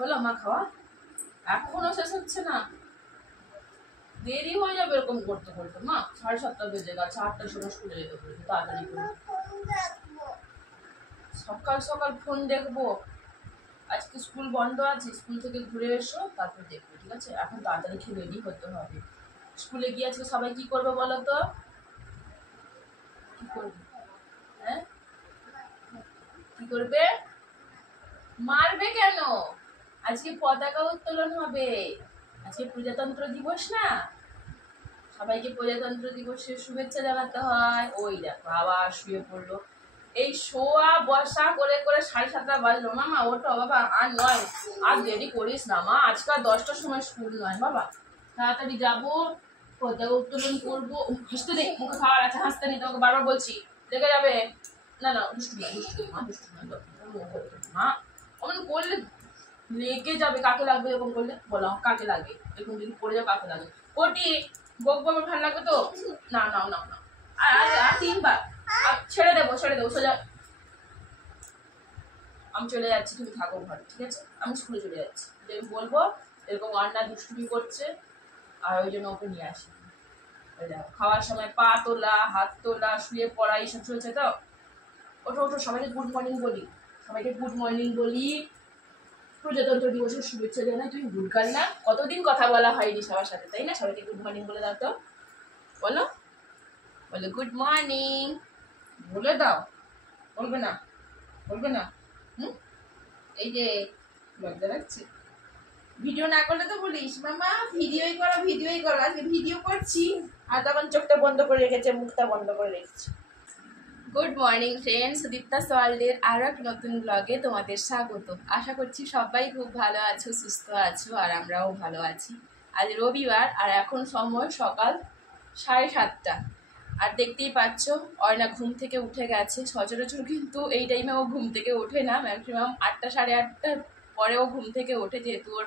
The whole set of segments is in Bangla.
হলো মা খাওয়া? এখনো শেষ হচ্ছে না, দেরি হয়ে যাবে এরকম করতে করতে। মা 7:30 বেজে গেছে, 8টার সময় স্কুলে যেতে বলছি, তাড়াতাড়ি করে। সকাল সকাল ফোন দেখবো? আজকে স্কুল বন্ধ আছে, স্কুল থেকে ঘুরে এসো তারপর দেখবো, ঠিক আছে? এখন তাড়াতাড়ি খেয়ে রেডি হতে হবে। স্কুলে গিয়ে আজকে সবাই কি করবে বলো তো? কি করবে? হ্যাঁ, কি করবে? মারবে কেন? আজকে পতাকা উত্তোলন হবে, আজকে প্রজাতন্ত্র দিবস না, সবাইকে প্রজাতন্ত্র দিবসের শুভেচ্ছা জানাতে হয়। ওই দেখো আবার শুয়ে পড়লো। এই শোয়া বসা করে করে 7:30 বাজলো। মামা ওঠো বাবা, আর নয়, আর দেরি করিস না মা, আজকাল 10টার সময় স্কুল নয় বাবা, তাড়াতাড়ি যাবো, পতাকা উত্তোলন করবো। হাসতে নেই, মুখে খাওয়ার আছে, হাসতে নেই, তোমাকে বারবার বলছি, দেখে যাবে। না না, দুষ্টু না, দুষ্টু মা, দুষ্টু না মা, অমন করলে লেগে যাবে। কাকে লাগবে এরকম করলে বলো? কাকে লাগে এরকম যদি পড়ে যাও? কাকে লাগে? কোটি বকবো, আমার ভালো লাগবে তো? না না না না, আর 3বার ছেড়ে দেবো, ছেড়ে দেবো, সোজা। আমি চলে যাচ্ছি, তুমি থাকো ঘরে, ঠিক আছে? আমি স্কুলে চলে যাচ্ছি, আমি বলবো এরকম অন্যা দুষ্টুমি করছে, আর ওই জন্য ওকে নিয়ে আসি। খাওয়ার সময় পা তোলা, হাত তোলা, শুয়ে পড়া, এইসব চলছে তো। ওঠো ওঠো, সবাইকে গুড মর্নিং বলি, সবাইকে গুড মর্নিং বলি, প্রজাতন্ত্র দিবসের শুভেচ্ছা জানাই। তুমি ভুলকাল না? কতদিন কথা বলা হয়নি সবার সাথে, তাই না? সবাইকে গুড মর্নিং বলে দাও তো, বলো, বলো গুড মর্নিং বলে দাও। বলবে না? বলবে না? এই যে লজ্জা লাগছে, ভিডিও না করলে তো বলিস মামা ভিডিওই করো, ভিডিওই করো। আজকে ভিডিও করছি আর তখন চোখটা বন্ধ করে রেখেছে, মুখটা বন্ধ করে রেখেছে। গুড মর্নিং ফ্রেন্ডস, সুদীপ্তা ওয়ার্ল্ডের আরও এক নতুন ব্লগে তোমাদের স্বাগত। আশা করছি সবাই খুব ভালো আছো, সুস্থ আছো, আর আমরাও ভালো আছি। আজ রবিবার আর এখন সময় সকাল 7:30। আর দেখতেই পাচ্ছ অয়না ঘুম থেকে উঠে গেছে। সচরাচর কিন্তু এই টাইমে ও ঘুম থেকে ওঠে না, ম্যাক্সিমাম 8টা 8:30 পরেও ঘুম থেকে ওঠে, যেহেতু ওর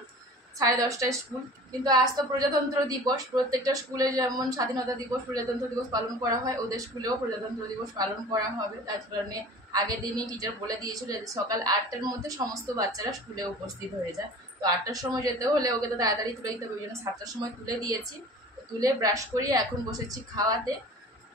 10:30টায় স্কুল। কিন্তু আজ তো প্রজাতন্ত্র দিবস, প্রত্যেকটা স্কুলে যেমন স্বাধীনতা দিবস, প্রজাতন্ত্র দিবস পালন করা হয়, ওদের স্কুলেও প্রজাতন্ত্র দিবস পালন করা হবে। তার কারণে আগের দিনই টিচার বলে দিয়েছিল যে সকাল 8টার মধ্যে সমস্ত বাচ্চারা স্কুলে উপস্থিত হয়ে যায়। তো 8টার সময় যেতে হলে ওকে তো তাড়াতাড়ি তুলে দিতে হবে, ওই জন্য 7টার সময় তুলে দিয়েছি। তুলে ব্রাশ করিয়ে এখন বসেছি খাওয়াতে।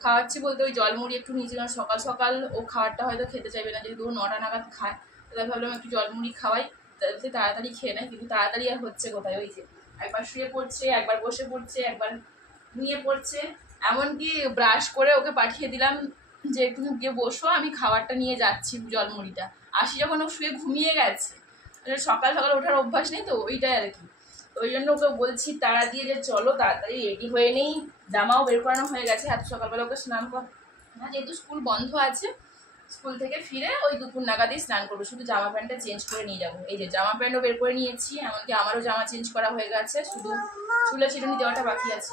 খাওয়াচ্ছি বলতে ওই জলমুড়ি একটু নিয়েছি, কারণ সকাল সকাল ও খাবারটা হয়তো খেতে চাইবে না, যেহেতু ও 9টা নাগাদ খায়। তাই ভাবলাম একটু জলমুড়ি খাওয়াই, তাতে তাড়াতাড়ি খেয়ে নেয়। কিন্তু তাড়াতাড়ি আর হচ্ছে কোথায়, ওই যে একবার শুয়ে পড়ছে, একবার বসে পড়ছে, একবার নিয়ে পড়ছে। এমনকি ব্রাশ করে ওকে পাঠিয়ে দিলাম যে তুমি গিয়ে বসো, আমি খাবারটা নিয়ে যাচ্ছি, জলমুড়িটা। আসি যখন ও শুয়ে ঘুমিয়ে গেছে, সকাল সকাল ওঠার অভ্যাস নেই তো, ওইটাই আর কি। ওই জন্য ওকে বলছি তাড়া দিয়ে যে চলো তাড়াতাড়ি রেডি হয়ে নেই। জামাও বের করানো হয়ে গেছে, এত সকালবেলা ওকে স্নান কর না, যেহেতু স্কুল বন্ধ আছে। স্কুল থেকে ফিরে ওই দুপুর নাগাদই স্নান করবো, শুধু জামা প্যান্টটা চেঞ্জ করে নিয়ে যাবো। এই যে জামা প্যান্টও বের করে নিয়েছি, এমনকি আমারও জামা চেঞ্জ করা হয়ে গেছে, শুধু চুলে চিরুনি দেওয়াটা বাকি আছে।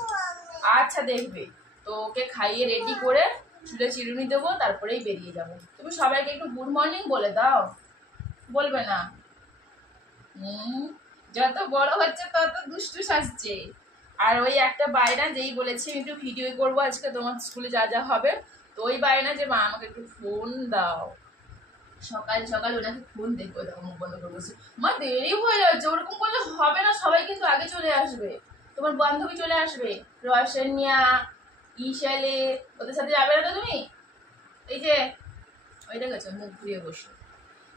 আচ্ছা দেখবে, তো ওকে খাইয়ে রেডি করে চুলে চিরুনি দেবো, তারপরেই বেরিয়ে যাবো। তুমি সবাইকে একটু গুড মর্নিং বলে দাও, বলবে না? যত বড় হচ্ছে তত দুষ্টু সাজছে। আর ওই একটা বায়না, যেই বলেছি আমি একটু ভিডিও করবো আজকে তোমার স্কুলে যা যা হবে, তো ওই বায়না যে মা আমাকে একটু ফোন দাও। সকাল সকাল ওনাকে ফোন দেখবো, দেখো মুখ বন্ধ করে বসে। মা দেরি হয়ে যাচ্ছে, ওরকম করলে হবে না, সবাই কিন্তু আগে চলে আসবে, তোমার বান্ধবী চলে আসবে, রসেনিয়া, ইশালে, ওদের সাথে যাবে না তো তুমি? এই যে ওই দেখেছো মুখ ঘুরিয়ে বসে,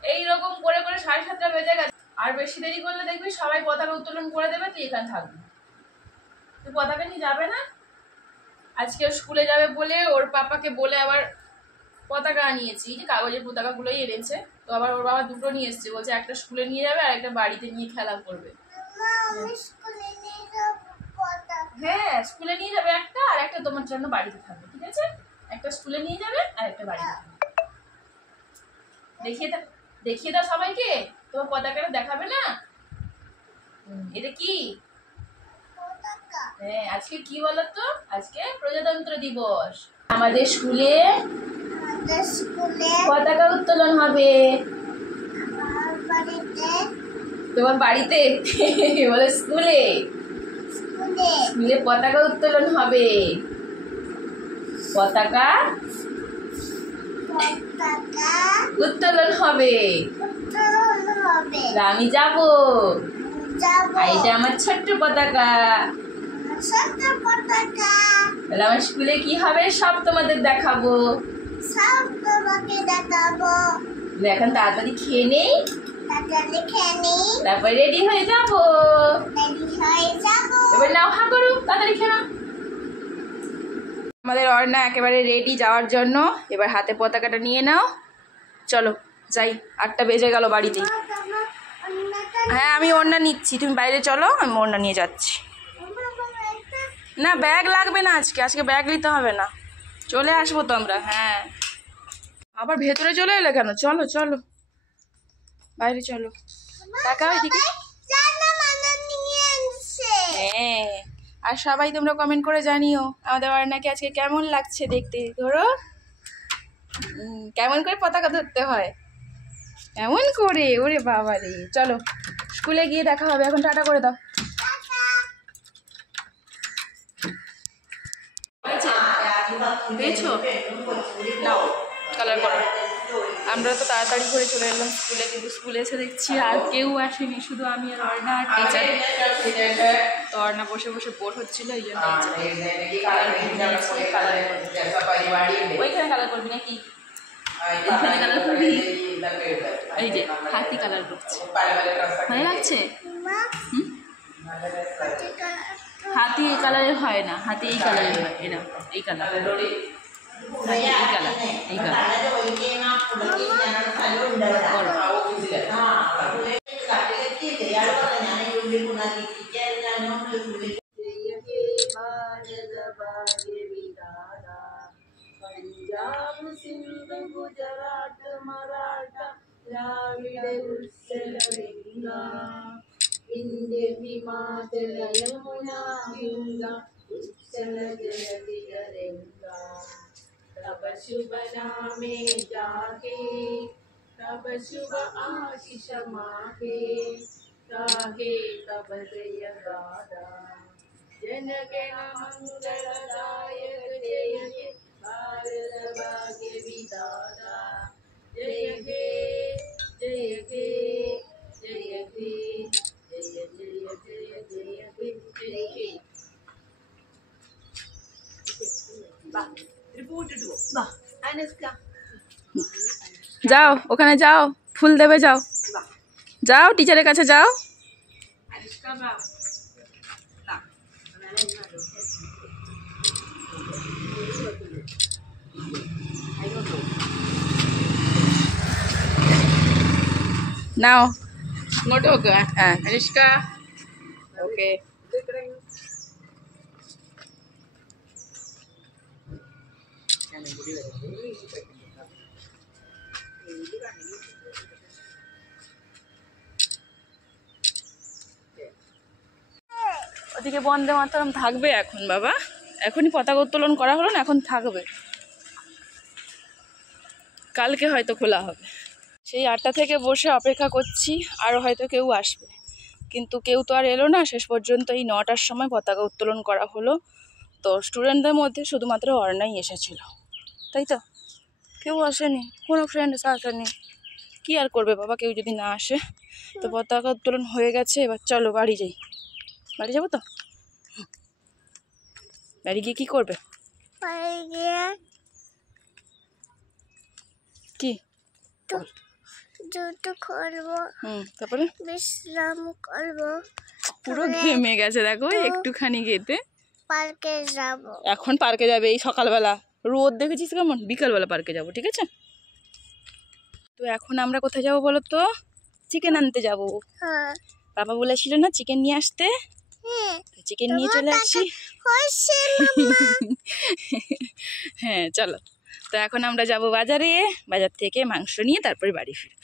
এইরকম করে করে 7:30 বেজে গেছে। আর বেশি দেরি করলে দেখবি সবাই পতাকা উত্তোলন করে দেবে, তুই এখানে থাকবি। তুই পতাকা নিয়ে যাবে না? আজকে স্কুলে যাবে বলে ওর পাপাকে বলে আবার পতাকা আনিয়েছি, যে কাগজের পতাকাগুলোই এনেছে। তো আবার ওর বাবা দুটো নিয়ে এসছে, বলছে একটা স্কুলে নিয়ে যাবে আর একটা বাড়িতে নিয়ে খেলা করবে। হ্যাঁ স্কুলে নিয়ে যাবে একটা, আর একটা তোমার জন্য বাড়িতে থাকবে, ঠিক আছে? একটা স্কুলে নিয়ে যাবে আর একটা বাড়িতে থাকবে। দেখিয়ে দাও সবাইকে, তোমার পতাকাটা দেখাবে না? এটা কি? হ্যাঁ আজকে কি বলতো, আজকে প্রজাতন্ত্র দিবস। আমাদের স্কুলে পতাকা উত্তোলন হবে। তোমার বাড়িতে বলে স্কুলে, স্কুলে পতাকা উত্তোলন হবে। পতাকা উত্তোলন হবে। আমি যাবো। এইটা আমার ছোট্ট পতাকা। তাহলে আমার স্কুলে কি হবে সব তোমাদের দেখাবো। এখন তাড়াতাড়ি খেয়ে নেই, তারপর রেডি হয়ে যাবো। এবার নাও হা করো, তাড়াতাড়ি খেয়ে নাও। আমাদের অর্ণা একেবারে রেডি যাওয়ার জন্য। এবার হাতে পতাকাটা নিয়ে নাও, চলো যাই। 8টা বেজে গেল বাড়িতে। হ্যাঁ আমি ওড়না নিচ্ছি, তুমি বাইরে চলো, আমি ওড়না নিয়ে যাচ্ছি। না ব্যাগ লাগবে না, আজকে ব্যাগ নিতে হবে না, চলে আসবো তো আমরা। হ্যাঁ আবার ভেতরে চলে এলে কেন? চলো চলো বাইরে চলো, তাকাও এদিকে। হ্যাঁ আর সবাই তোমরা কমেন্ট করে জানিও আমাদের অর্ণাকে আজকে কেমন লাগছে দেখতে। ধরো কেমন করে পতাকা ধরতে হয়, এমন করে। ওরে বাবা রে, চলো স্কুলে গিয়ে দেখা হবে। এখন টাটা করে দাও। পেয়েছো? নাও কালার করো। আমরা তো তাড়াতাড়ি করে চলে এলাম স্কুলে, কিন্তু স্কুলে এসে দেখছি আর কেউ আসেনি, শুধু আমি আর অর্ণা আর টিচার। তো অর্ণা বসে বসে বোর হচ্ছিল, এই জন্য ওইখানে কালার করবি নাকি? এখানে কালার করবি? এই যে হাতি কালার করছে, ভালো লাগছে। হাতি এই কালারের হয় না, হাতি এই কালারের হয়। এরা এই কালার, এই কালার, এই কালার। पंजाब सिंध गुजरात मराठा द्राविड उत्कल गंगा विंध्य हिमाचल यमुना गंगा उच्चल जलधि तरंगा तब शुभ नामे जाके तब शुभ आशीष माके राहे तब जय गादा जन गण मंगलदायक जय हे भारत भाग्य विधाता जय हे जय हे जय हे जय जय जय जय हे जय हे। যাও ওখানে যাও, ফুল দেবে, যাও যাও টিচারের কাছে যাও। নাও নোটো, হ্যাঁ আনুষ্কা, ওকে। ওদিকে বন্দে মাতরম থাকবে এখন বাবা, এখনই পতাকা উত্তোলন করা হলো না, এখন থাকবে, কালকে হয়তো খোলা হবে। সেই 8টা থেকে বসে অপেক্ষা করছি, আরও হয়তো কেউ আসবে, কিন্তু কেউ তো আর এলো না। শেষ পর্যন্ত এই 9টার সময় পতাকা উত্তোলন করা হলো। তো স্টুডেন্টদের মধ্যে শুধুমাত্র অর্ণাই এসেছিল, তাই তো কেউ আসেনি, কোনো ফ্রেন্ড আসেনি। কি আর করবে বাবা, কেউ যদি না আসে। তো পতাকা উত্তোলন হয়ে গেছে, এবার চলো বাড়ি যাই। বাড়ি যাবো তো, বাড়ি গিয়ে কি করবে? কি জুতো করবো, তারপরে বিশ্রাম করবো। পুরো ঘেমে গেছে দেখো, একটুখানি গেতে পার্কে যাব। এখন পার্কে যাবে এই সকালবেলা, রোদ দেখেছিস কেমন? বিকালবেলা পার্কে যাব, ঠিক আছে? তো এখন আমরা কোথায় যাব বলো তো? চিকেন আনতে যাব। বাবা বলেছিল না চিকেন নিয়ে আসতে, চিকেন নিয়ে চলে আসি। হ্যাঁ চলো, তো এখন আমরা যাব বাজারে, বাজার থেকে মাংস নিয়ে তারপরে বাড়ি ফিরব।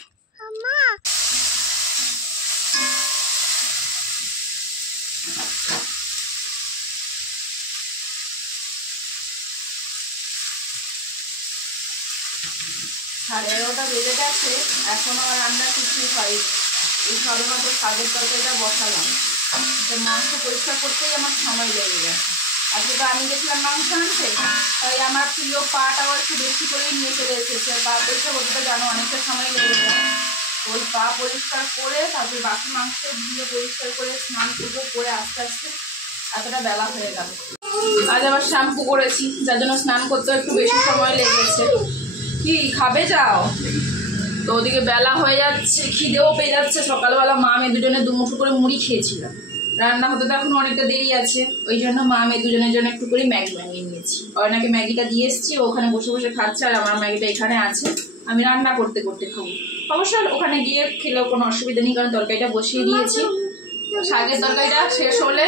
সাড়ে 11টা বেজে গেছে, এখনো আর রান্না কিছুই হয়নি। এই সবেমাত্র শাকের তরকারিটা বসালাম, তো মাংস পরিষ্কার করতেই আমার সময় লেগে গেছে। আজকে তো আমি গেছিলাম মাংস আনতে, তাই আমার প্রিয় পাটাও একটু বেশি করেই নিয়ে চলে এসেছে। পা পরিষ্কার করতে জানো অনেকটা সময় লেগে যায়, ওই পা পরিষ্কার করে তারপরে বাকি মাংস দিয়ে পরিষ্কার করে স্নান করবো, করে আস্তে আস্তে এতটা বেলা হয়ে গেল। আজ আবার শ্যাম্পু করেছি, যার জন্য স্নান করতে একটু বেশি সময় লেগেছে। কি খাবে যাও? তো ওদিকে বেলা হয়ে যাচ্ছে, খিদেও পেয়ে যাচ্ছে। সকালবেলা মা মেয়ে দুজনে দুমুঠো করে মুড়ি খেয়েছিলাম। রান্না হতে তো এখন অনেকটা দেরি আছে, ওই জন্য মা মেয়ে দুজনের জন্য একটু করে ম্যাগি বানিয়ে নিয়েছি। অর্ণাকে ম্যাগিটা দিয়ে এসেছি, ওখানে বসে বসে খাচ্ছে, আর আমার ম্যাগিটা এখানে আছে, আমি রান্না করতে করতে খাবো। অবশ্য ওখানে গিয়ে খেলেও কোনো অসুবিধা নেই, কারণ তরকারিটা বসিয়ে দিয়েছি। শাকের তরকারিটা শেষ হলে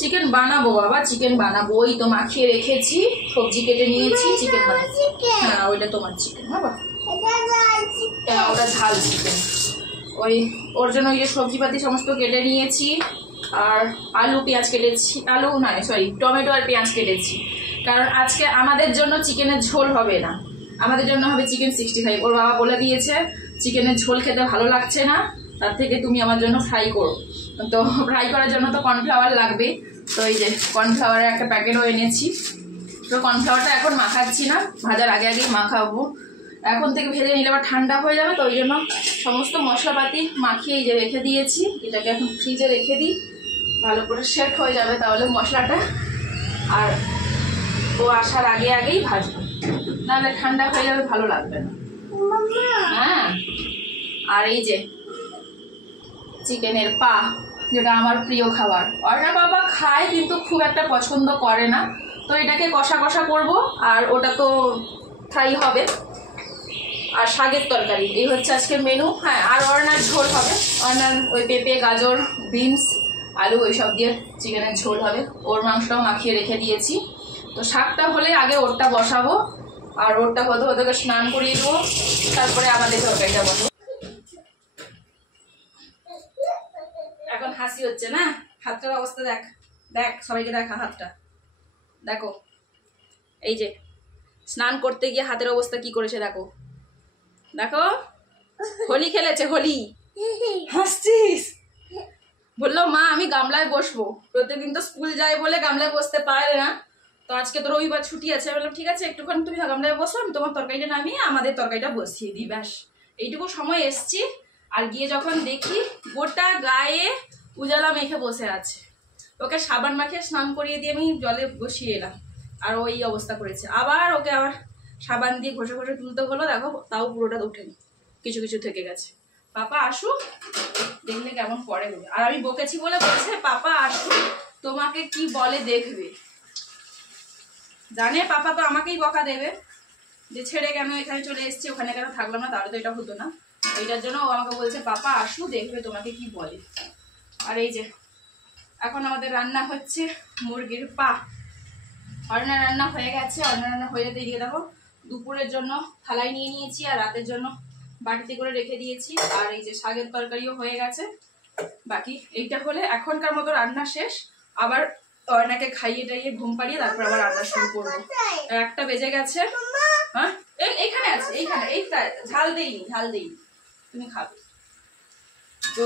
চিকেন বানাবো বাবা, চিকেন বানাবো। ওই তো মাখিয়ে রেখেছি, সবজি কেটে নিয়েছি, চিকেন বানাবো। হ্যাঁ ওইটা তোমার চিকেন। বাবা হ্যাঁ ওটা ঝাল চিকেন। ওই ওর জন্য ওই যে সবজিপাতি সমস্ত কেটে নিয়েছি, আর আলু পেঁয়াজ কেটেছি, আলু নয় সরি টমেটো আর পেঁয়াজ কেটেছি। কারণ আজকে আমাদের জন্য চিকেনের ঝোল হবে না, আমাদের জন্য হবে চিকেন 65। ওর বাবা বলে দিয়েছে চিকেনের ঝোল খেতে ভালো লাগছে না, তার থেকে তুমি আমার জন্য ফ্রাই করো। তো ফ্রাই করার জন্য তো কর্নফ্লাওয়ার লাগবে, তো এই যে কর্নফ্লাওয়ারের একটা প্যাকেটও এনেছি। তো কর্নফ্লাওয়ারটা এখন মাখাচ্ছি না, ভাজার আগে আগেই মাখাবো। এখন থেকে ভেজে নিলে আবার ঠান্ডা হয়ে যাবে, তো ওই জন্য সমস্ত মশলাপাতি মাখিয়ে এই যে রেখে দিয়েছি। এটাকে এখন ফ্রিজে রেখে দিই, ভালো করে সেট হয়ে যাবে তাহলে মশলাটা, আর ও আসার আগে আগেই ভাজবো, নাহলে ঠান্ডা হয়ে যাবে ভালো লাগবে না। হ্যাঁ আর এই যে চিকেনের পা, যেটা আমার প্রিয় খাবার। অর্ণা বাবা খায় কিন্তু খুব একটা পছন্দ করে না, তো এটাকে কষা কষা করবো, আর ওটা তো ফ্রাই হবে। আর শাকের তরকারি, এই হচ্ছে আজকে মেনু। হ্যাঁ আর অর্ণার ঝোল হবে, অর্ণার ওই পেঁপে গাজর বিনস আলু ওইসব দিয়ে চিকেনের ঝোল হবে। ওর মাংসটাও মাখিয়ে রেখে দিয়েছি। তো শাকটা হলে আগে ওরটা বসাবো, আর ওরটা হতে হতে স্নান করিয়ে দেবো, তারপরে আমাদের তরকারিটা বসাবো। এখন হাসি হচ্ছে না, হাতটার অবস্থা দেখ, দেখ সবাইকে দেখা হাতটা, দেখো এই যে স্নান করতে গিয়ে হাতের অবস্থা কি করেছে দেখো, দেখো হোলি খেলেছে, হোলি। হাসছিস? বললো মা আমি গামলায় বসবো, প্রত্যেকদিন তো স্কুল যায় বলে গামলায় বসতে পারে না, তো আজকে তো রবিবার ছুটি আছে। বললাম ঠিক আছে একটুখানি তুমি গামলায় বসো, আমি তোমার তরকারিটা নামিয়ে আমাদের তরকারিটা বসিয়ে দিই, ব্যাস এইটুকু সময় এসছি। আর গিয়ে যখন দেখি গোটা গায়ে উজালা মেখে বসে আছে, ওকে সাবান মাখিয়ে স্নান করিয়ে দিয়ে আমি জলে বসিয়ে এলাম, আর ওই অবস্থা করেছে। আবার ওকে আবার সাবান দিয়ে ঘষে ঘষে তুলতে হলো, দেখো তাও পুরোটা ওঠেনি, কিছু কিছু থেকে গেছে। পাপা আসুক দেখলে কেমন পরে বলে, আর আমি বকেছি বলে বলছে পাপা আসুক তোমাকে কি বলে দেখবে। জানে পাপা তো আমাকেই বকা দেবে, যে ছেড়ে কেন এখানে চলে এসছি, ওখানে কেন থাকলাম না, তাহলে তো এটা হতো না। এইটার জন্য ও আমাকে বলছে পাপা আসু দেখবে তোমাকে কি বলে। আর এই যে এখন আমাদের রান্না হচ্ছে মুরগির পা। অর্ণা রান্না হয়ে গেছে, অর্ণা রান্না হয়ে যেতে দিয়ে দেখো দুপুরের জন্য থালায় নিয়ে নিয়েছি, আর রাতের জন্য বাটিতে করে রেখে দিয়েছি। আর এই যে শাকের তরকারিও হয়ে গেছে, বাকি এইটা হলে এখনকার মতো রান্না শেষ। আবার অর্ণাকে খাইয়ে টাইয়ে ঘুম পাড়িয়ে তারপর আবার রান্না শুরু করবো। 1টা বেজে গেছে। হ্যাঁ এইখানে আছে, এইখানে এইটা ঝাল দেইনি, ঝাল দেইনি, তুমি খাবে। তো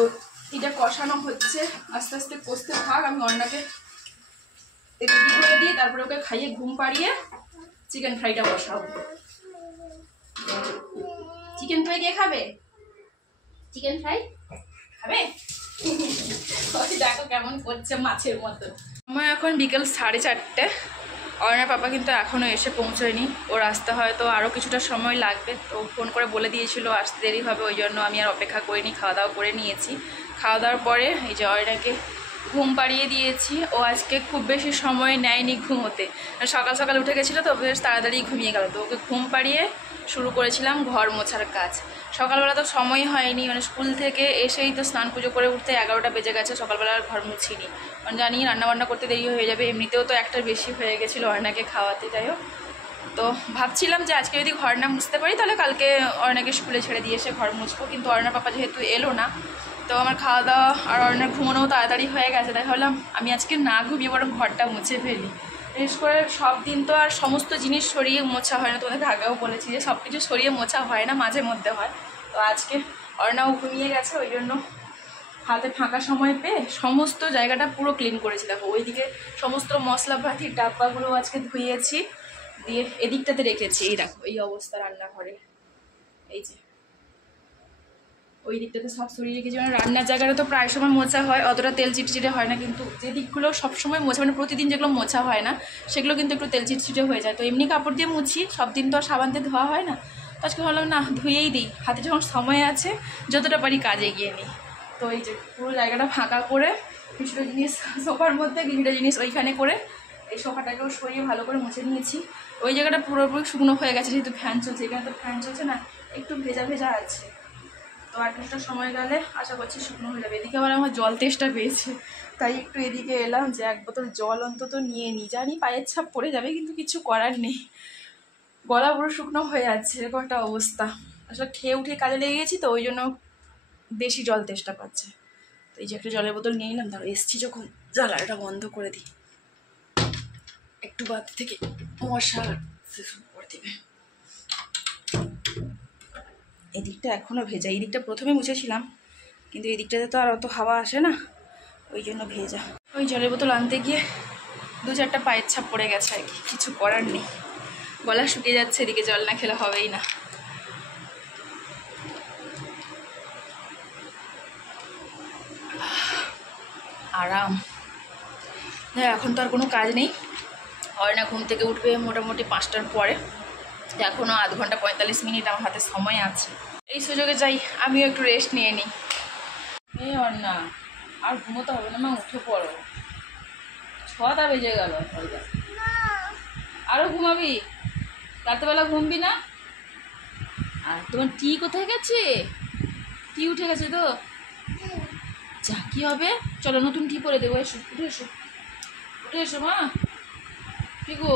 এটা কষানো হচ্ছে, আস্তে আস্তে কষতে থাক, আমি অর্ণাকে রেডি করে দিই, তারপরে ওকে খাইয়ে ঘুম পাড়িয়ে চিকেন ফ্রাইটা বসাবো। চিকেন ফ্রাই কে খাবে? চিকেন ফ্রাই খাবে? দেখো কেমন করছে মাছের মতো। আমার এখন বিকেল 4:30। অর্ণার পাপা কিন্তু এখনও এসে পৌঁছয়নি, ওর আসতে হয়তো আরও কিছুটা সময় লাগবে। তো ফোন করে বলে দিয়েছিল আসতে দেরি হবে, ওই জন্য আমি আর অপেক্ষা করিনি, খাওয়া দাওয়া করে নিয়েছি। খাওয়া দাওয়ার পরে এই যে অর্ণাকে ঘুম পাড়িয়ে দিয়েছি। ও আজকে খুব বেশি সময় নেয়নি ঘুমোতে, সকাল সকাল উঠে গেছিলো তো বেশ তাড়াতাড়ি ঘুমিয়ে গেল। তো ওকে ঘুম পাড়িয়ে শুরু করেছিলাম ঘর মোছার কাজ। সকালবেলা তো সময় হয়নি, মানে স্কুল থেকে এসেই তো স্নান পুজো করে উঠতে 11টা বেজে গেছে, সকালবেলা আর ঘর মুছিনি, কারণ জানি রান্নাবান্না করতে দেরি হয়ে যাবে। এমনিতেও তো 1টার বেশি হয়ে গেছিলো অর্ণাকে খাওয়াতে, যাই হোক। তো ভাবছিলাম যে আজকে যদি ঘর না মুছতে পারি তাহলে কালকে অর্ণাকে স্কুলে ছেড়ে দিয়ে এসে ঘর মুছবো, কিন্তু অর্ণার পাপা যেহেতু এলো না, তো আমার খাওয়া দাওয়া আর অর্ণার ঘুমানোও তাড়াতাড়ি হয়ে গেছে, তাই ভাবলাম আমি আজকে না ঘুমিয়ে বরং ঘরটা মুছে ফেলি। বিশেষ করে সব দিন তো আর সমস্ত জিনিস সরিয়ে মোছা হয় না, তোমাদেরকে আগেও বলেছি যে সব কিছু সরিয়ে মোছা হয় না, মাঝে মধ্যে হয়। তো আজকে অর্ণাও ঘুমিয়ে গেছে, ওই জন্য হাতে ফাঁকা সময় পেয়ে সমস্ত জায়গাটা পুরো ক্লিন করেছি। দেখো ওইদিকে সমস্ত মশলাপাতির ডাব্বাগুলো আজকে ধুয়েছি, দিয়ে এদিকটাতে রেখেছি। এই দেখো এই অবস্থা রান্নাঘরে, এই যে ওই দিকটাতে সব সরিয়ে রেখেছি। মানে রান্নার জায়গাটা তো প্রায় সময় মোছা হয়, অতটা তেল চিটচিটে হয় না, কিন্তু যে দিকগুলো সবসময় মোছা মানে প্রতিদিন যেগুলো মোছা হয় না সেগুলো কিন্তু একটু তেল চিটচিটে হয়ে যায়। তো এমনি কাপড় দিয়ে মুছি, সব দিন তো আর সাবান দিয়ে ধোয়া হয় না। তো আজকে ভাবলাম না ধুয়েই দিই, হাতে যখন সময় আছে যতটা পারি কাজে গিয়ে নিই। তো এই যে পুরো জায়গাটা ফাঁকা করে কিছুটা জিনিস সোফার মধ্যে, কিছুটা জিনিস ওইখানে করে এই সোফাটাকেও সরিয়ে ভালো করে মুছে নিয়েছি। ওই জায়গাটা পুরোপুরি শুকনো হয়ে গেছে, যেহেতু ফ্যান চলছে। এখানে তো ফ্যান চলছে না, একটু ভেজা ভেজা আছে। তো আর কিছুটা সময় গেলে আশা করছি শুকনো হয়ে যাবে। এদিকে আবার আমার জল তেষ্টা পেয়েছে, তাই একটু এদিকে এলাম যে এক বোতল জল অন্তত নিয়ে নিই। জানি পায়ের ছাপ পড়ে যাবে, কিন্তু কিছু করার নেই। গলা পুরো শুকনো হয়ে যাচ্ছে, এরকম একটা অবস্থা। আসলে খেয়ে উঠে কাজে লেগে গেছি, তো ওই জন্য বেশি জল তেষ্টা পাচ্ছে। তো এই যে একটা জলের বোতল নিয়ে নিলাম। তারপর এসছি যখন জ্বালাটা বন্ধ করে দিই, একটু বাদ থেকে মশা করে দিবে। এই দিকটা এখনও ভেজা, এই দিকটা প্রথমে মুছেছিলাম, কিন্তু এই দিকটাতে তো আর অত হাওয়া আসে না, ওই জন্য ভেজা। ওই জলের বোতল আনতে গিয়ে 2-4টা পায়ের ছাপ পড়ে গেছে আর কি, কিছু করার নেই। গলা শুকিয়ে যাচ্ছে, এদিকে জল না খেলে হবেই না। আরাম। হ্যাঁ, এখন তো আর কোনো কাজ নেই। অয়না ঘুম থেকে উঠবে মোটামুটি 5টার পরে, এখনও আধ ঘন্টা 45 মিনিট আমার হাতে সময় আছে। এই সুযোগে যাই আমিও একটু রেস্ট নিয়ে নিই। এই অর্ণা, আর ঘুমোতে হবে না মা, উঠে পড়ো, 6টা বেজে গেল। আরও ঘুমাবি? রাতেবেলা ঘুমবি না? আর তোমার টি কোথায় গেছে? টি উঠে গেছে তো? যা কি হবে, চলো নতুন টি পরে দেবো। এসো, উঠে এসো, উঠে এসো মা। কি গো,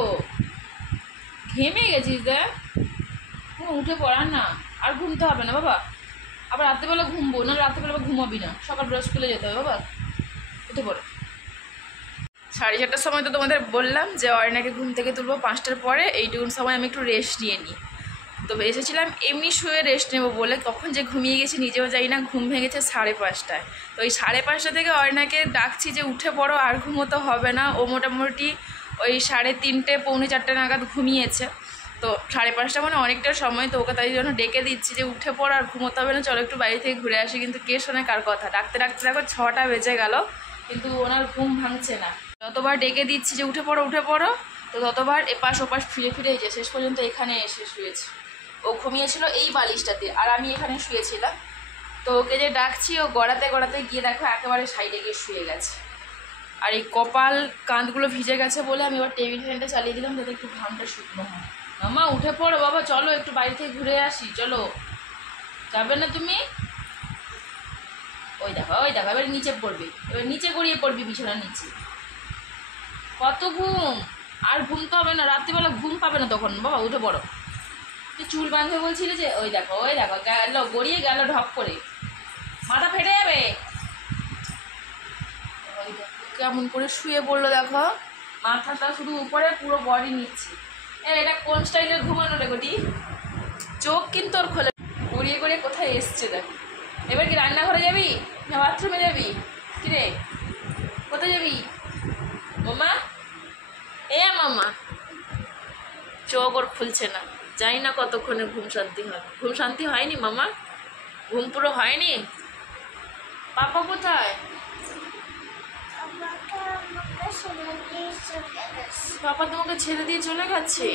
ঘেমে গেছিস দেখ, উঠে পড়ার না, আর ঘুমতে হবে না বাবা। আবার রাত্রেবেলা ঘুমবো না, রাত্রেবেলা ঘুমাবি না, সকালবেলা স্কুলে যেতে হবে বাবা। উঠে পড়ো। 4:30টার সময় তো তোমাদের বললাম যে অয়নাকে ঘুম থেকে তুলবো 5টার পরে, এইটুকুন সময় আমি একটু রেস্ট নিয়ে নিই। তো এসেছিলাম এমনি শুয়ে রেস্ট নেবো বলে, কখন যে ঘুমিয়ে গেছি নিজেও যাই না। ঘুম ভেঙেছে 5:30টায়। তো ওই 5:30টা থেকে অয়নাকে ডাকছি যে উঠে পড়ো, আর ঘুমোতে হবে না। ও মোটামুটি ওই 3:30 পৌনে 4টে নাগাদ ঘুমিয়েছে। তো 5:30 মানে অনেকটা সময়, তো ওকে তাই জন্য ডেকে দিচ্ছি যে উঠে পড়ো, আর ঘুমোতে হবে না, চলো একটু বাইরে থেকে ঘুরে আসি। কিন্তু কে শোনে কার কথা, ডাকতে ডাকতে দেখো 6টা বেজে গেল, কিন্তু ওনার ঘুম ভাঙছে না। যতবার ডেকে দিচ্ছি যে উঠে পড়ো উঠে পড়ো, তো ততবার এপাশ ওপাশ ফিরে ফিরে যে শেষ পর্যন্ত এখানে এসে শুয়েছে। ও ঘুমিয়েছিল এই বালিশটাতে, আর আমি এখানে শুয়েছিলাম। তো ওকে যে ডাকছি, ও গড়াতে গড়াতে গিয়ে দেখো একেবারে সাইডে গিয়ে শুয়ে গেছে। আর এই কপাল কাঁধগুলো ভিজে গেছে বলে আমি এবার টেবিল ফ্যানটা চালিয়ে দিলাম, যাতে একটু ঘামটা শুকনো হয়। মামা উঠে পড়ো বাবা, চলো একটু বাড়ি থেকে ঘুরে আসি, চলো। যাবে না তুমি? ওই দেখো ওই দেখো, এবার নিচে পড়বে, এবার নিচে গড়িয়ে পড়বি বিছানার নিচে। কত ঘুম, আর ঘুমতে হবে না, রাত্রিবেলা ঘুম পাবে না তখন। বাবা উঠে পড়ো। তুই চুল বাঁধবে বলছিলি যে, ওই দেখো গেল, গড়িয়ে গেল ঢপ করে, মাথা ফেটে যাবে। ওই দেখো কেমন করে শুয়ে পড়লো দেখো, মাথাটা শুধু উপরে, পুরো বডি নিচ্ছে। এটা কোন স্টাইলের ঘুমানো রে গটি? চোখ কিন্তু ওর খোলে, গড়িয়ে গড়িয়ে কোথায় এসছে দেখো। এবার কি রান্নাঘরে যাবি না বাথরুমে যাবি? কিরে কোথায় যাবি মামা? মামা চোখ ওর খুলছে না, জানি না কতক্ষণে ঘুম শান্তি হয়। ঘুম শান্তি হয়নি মামা, ঘুম পুরো হয়নি। পাপা কোথায়? পাপা তোমাকে ছেড়ে দিয়ে চলে গেছে?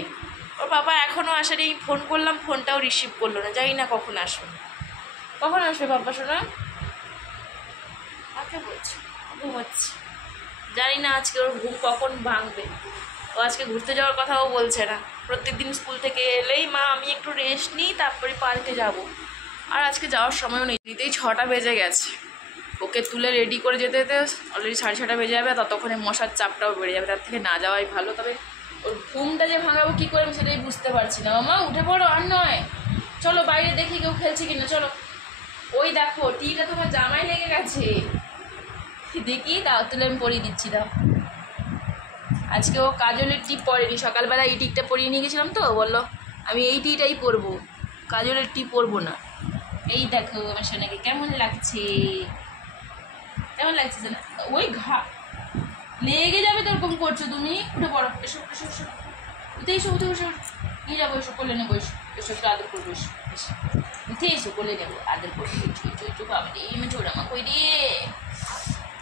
ওর পাপা এখনো আসেনি, ফোন করলাম ফোনটাও রিসিভ করলো না, জানি না কখন আসবে। কখন আসবে পাপা শোনা? কাকে বলছি, ঘুমাচ্ছি, জানি না আজকে ওর ঘুম কখন ভাঙবে। ও আজকে ঘুরতে যাওয়ার কথাও বলছে না। প্রত্যেকদিন স্কুল থেকে এলেই মা আমি একটু রেস্ট নিই, তারপরে পার্কে যাব। আর আজকে যাওয়ার সময়ও নেই, দিতেই 6টা বেজে গেছে। ওকে তুলে রেডি করে যেতে যেতে অলরেডি 6:30 বেজে যাবে, ততক্ষণে মশার চাপটাও বেড়ে যাবে। তার থেকে না যাওয়াই ভালো। তবে ওর ঘুমটা যে ভাঙাবো কী করে আমি সেটাই বুঝতে পারছি না। মামা উঠে পড়ো, আর নয়, চলো বাইরে দেখি কেউ খেলছে কিনা, চলো। ওই দেখো টিটা তোমার জামাই লেগে গেছে, দেখি দাও তুলে আমি পরিয়ে দিচ্ছি, দাও। আজকে ও কাজলের টিপ পরেনি, সকালবেলা এই টিপটা পরিয়ে নিয়ে গেছিলাম, তো বললো আমি এই টিটাই পরবো, কাজলের টিপ পরবো না। এই দেখো আমার সোনাকে কেমন লাগছে, কেমন লাগছে না? ওই ঘা লেগে যাবে তো, এরকম করছো তুমি। উঠে পড়ো, এসো এসো এসো, উঠে এসো উঠে এসো, নিয়ে যাবো, এসো কোলে নেবো, এসো এসো একটু আদর করবো, এসো এসো উঠে এসো কোলে নেবো, আদর করবো, চুই বাবা রে আমি ছোড়ামা কই রে,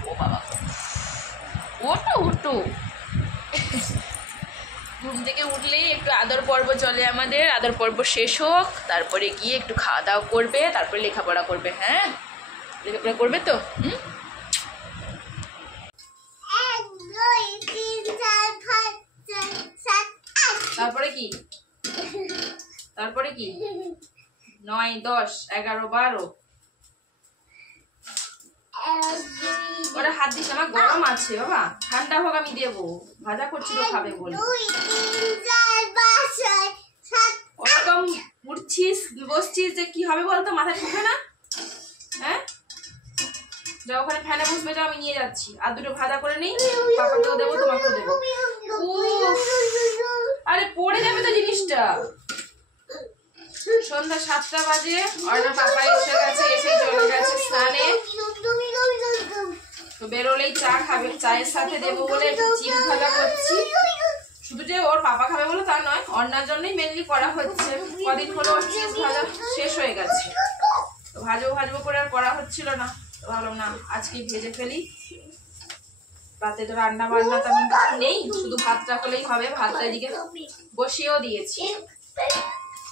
ও বাবা ওটো ওটো। ঘুম থেকে উঠলেই একটু আদর পর্ব চলে আমাদের, আদর পর্ব শেষ হোক, তারপরে গিয়ে একটু খাওয়া দাওয়া করবে, তারপরে লেখাপড়া করবে। হ্যাঁ লেখাপড়া করবে তো? তারপরে কি, তারপরে কি 9, 10, 11, 12 ওরা হাত দিস, আমার গরম আছে বাবা, ঠান্ডা হোক আমি দেবো, ভাজা করছিল খাবে বলে। ওরকম উঠছিস বসছিস যে কি হবে বলতো, মাথায় ঢুকে না? হ্যাঁ যাও ওখানে ফ্যানে বসবে, যাও আমি নিয়ে যাচ্ছি, আর দুটো ভাজা করে নেই, পাপাকেও দেবো তোমাকেও দেবো। আরে পড়ে যাবে তো জিনিসটা। সন্ধ্যা 7টা বাজে, অর্ণার পাপা এসে গেছে, এসে চলে গেছে স্নানে, তো বেরোলেই চা খাবে, চায়ের সাথে দেবো বলে একটু চিপস ভাজা করছি। শুধু যে ওর পাপা খাবে বলে তা নয়, অর্ণার জন্যই মেনলি করা হচ্ছে, কদিন হলো ওর চিপস ভাজা শেষ হয়ে গেছে, তো ভাজবো করে আর করা হচ্ছিল না, তো ভাবলাম না আজকেই ভেজে ফেলি। রাতে তো রান্না বান্না তেমন কিছু নেই, শুধু ভাতটা হলেই হবে, ভাতটা এদিকে বসিয়েও দিয়েছি,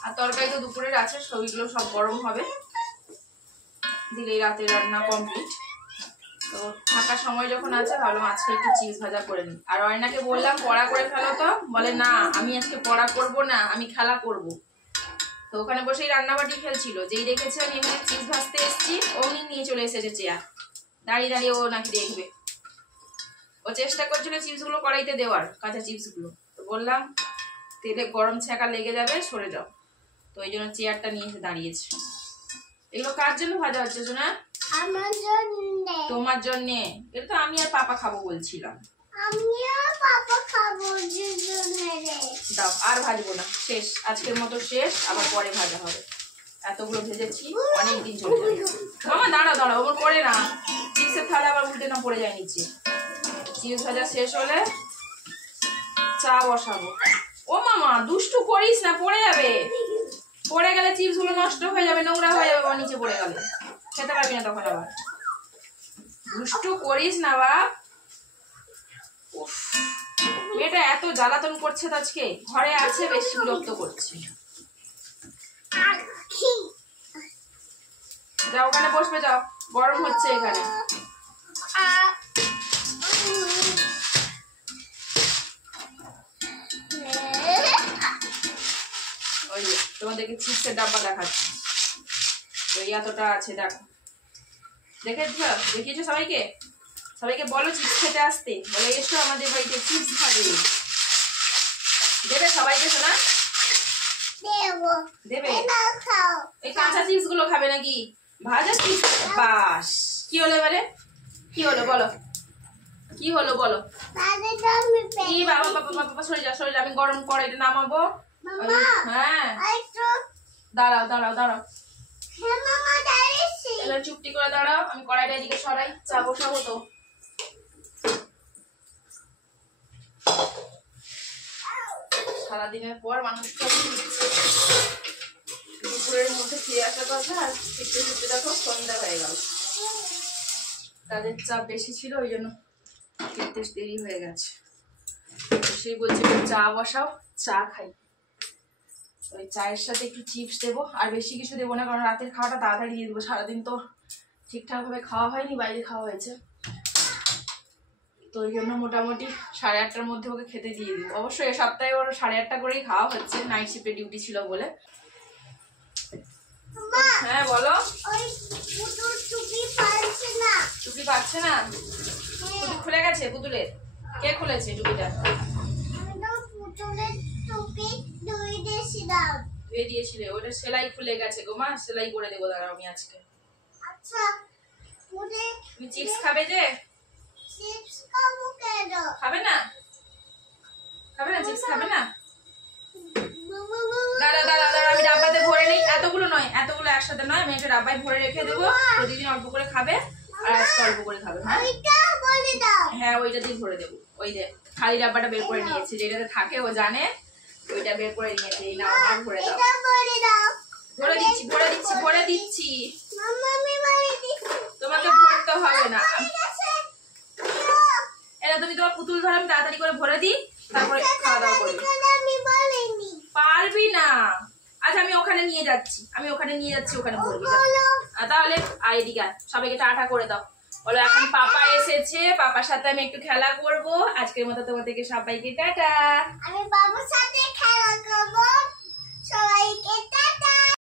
আর তরকারি তো দুপুরের আছে, সবগুলো সব গরম হবে, দিলেই রাতে রান্না কমপ্লিট। তো থাকার সময় যখন আছে ভাবলাম আজকে একটু চিপস ভাজা করে নিই। আর অয়নাকে বললাম পড়া করে ফেলো, তো বলে না আমি আজকে পড়া করব না, আমি খেলা করব। তো ওখানে বসেই রান্নাবাটি খেলছিল, যেই দেখেছে আমি এখানে চিপস ভাজতে এসেছি অমনি নিয়ে চলে এসেছে চেয়ার, দাঁড়িয়ে দাঁড়িয়ে ও নাকি দেখবে। ও চেষ্টা করছিল চিপসগুলো কড়াইতে দেওয়ার, কাঁচা চিপসগুলো, তো বললাম তেলে গরম ছ্যাঁকা লেগে যাবে, সরে যাও, তো ওই জন্য চেয়ারটা নিয়ে এসে দাঁড়িয়েছে। এগুলো কার জন্য ভাজা হচ্ছে শোনা? আমার জন্য। তোমার জন্য? এটা তো আমি আর পাপা খাবো বলছিলাম। আমিও পাপা খাবো দাও, আর ভাজবো না, শেষ, আজকের মতো শেষ, আবার পরে ভাজা হবে। এতগুলো ভেজেছি অনেকদিন চলে যাবে। মামা দাঁড়াও দাঁড়াও, ওপর পড়ে না, চিপসের থালা আবার উল্টে না পড়ে যায় নিচে। চিপস ভাজা শেষ হলে চা বসাবো। ও মামা দুষ্টু করিস না, পড়ে যাবে, পড়ে গেলে চিপস গুলো নষ্ট হয়ে যাবে, নোংরা হয়ে যাবে, নিচে পড়ে গেলে খেতে পারবি না তখন আবার। দুষ্টু করিস না বাপ। মেয়েটা এত জ্বালাতন করছে আজকে, ঘরে আছে বেশি বিরক্ত করছে। যাও ওখানে বসবে, যাও, গরম হচ্ছে এখানে। ওই যে তোমাদেরকে চিপসের ডাব্বা দেখাচ্ছি, ওই এতটা আছে, দেখো, দেখিয়েছো সবাইকে? সবাইকে বলো চিপস খেতে আসতে, বলে এসো আমাদের বাড়িতে চিপস খাবে। দেবে সবাইকে শোনা? দেবে? এই কাঁচা চিপস গুলো খাবে নাকি ভাজা চিপস? বাস, কি হলো এবারে, কি হলো বলো, কি হলো বলো? কি বাবা বাবা বাবা, সরে যা সরে যা, আমি গরম কড়াইটা নামাবো। হ্যাঁ দাঁড়াও দাঁড়াও দাঁড়াও, চুপটি করে দাঁড়াও, আমি কড়াইটা এদিকে সরাই, চা বসাবো তো। সারাদিনের পর মানুষটা দুপুরের মধ্যে ফিরে আসার কথা, আর ফিরতে ফিরতে দেখো সন্ধ্যা হয়ে গেল। তাদের চাপ বেশি ছিল, ওই জন্য ফিরতে দেরি হয়ে গেছে। সেই বলছে চা বসাও, চা খাই। ওই চায়ের সাথে একটু চিপস দেবো, আর বেশি কিছু দেবো না, কারণ রাতের খাওয়াটা তাড়াতাড়ি দিয়ে দেবো। সারাদিন তো ঠিকঠাক ভাবে খাওয়া হয়নি, বাইরে খাওয়া হয়েছে, তো ওই জন্য মোটামুটি 8:30টার মধ্যে ওকে খেতে দিয়ে দিব। অবশ্যই এ সপ্তাহে ওর 8:30টা করেই খাওয়া হচ্ছে, নাইট শিফটে ডিউটি ছিল বলে। হ্যাঁ বলো। টুপি পাচ্ছে না, পুতুল খুলে গেছে। পুতুলের কে খুলেছে টুপিটা? ধুয়ে দিয়েছিলে, ওটা সেলাই খুলে গেছে গো মা, সেলাই করে দেবো, দাঁড়াও আমি আজকে। আচ্ছা তুমি চিপস খাবে যে? খাবে না? খাবে না চিপস? খাবে না? দাঁড়া দাঁড়া দাঁড়া, আমি ডাব্বাতে ভরে নেই, এতগুলো নয়, এতগুলো একসাথে নয়, আমি একটা ডাব্বায় ভরে রেখে দেবো, প্রতিদিন অল্প করে খাবে, আর আজকে অল্প করে খাবে। হ্যাঁ ওইটা দিয়ে ভরে দেবো, ওই যে খালি ডাব্বাটা বের করে নিয়েছি, যেটাতে থাকে ও জানে ওইটা বের করে নিয়েছে। এই নাও মা ভরে দাও। ভরে দিচ্ছি ভরে দিচ্ছি ভরে দিচ্ছি। তোমাকে ভরতে হবে না। এটা তুমি তোমার পুতুল ধরো, আমি তাড়াতাড়ি করে ভরে দিই, তারপরে খাওয়া দাওয়া করবি। পারবি না। আচ্ছা আমি ওখানে নিয়ে যাচ্ছি, ওখানে ভরবি। তাহলে এদিকে সবাইকে টাটা করে দাও। বলো এখন পাপা এসেছে, পাপার সাথে আমি একটু খেলা করব। আজকের মতো তোমাদেরকে সবাইকে টাটা। আমি বাবুর সাথে খেলা করব। সবাইকে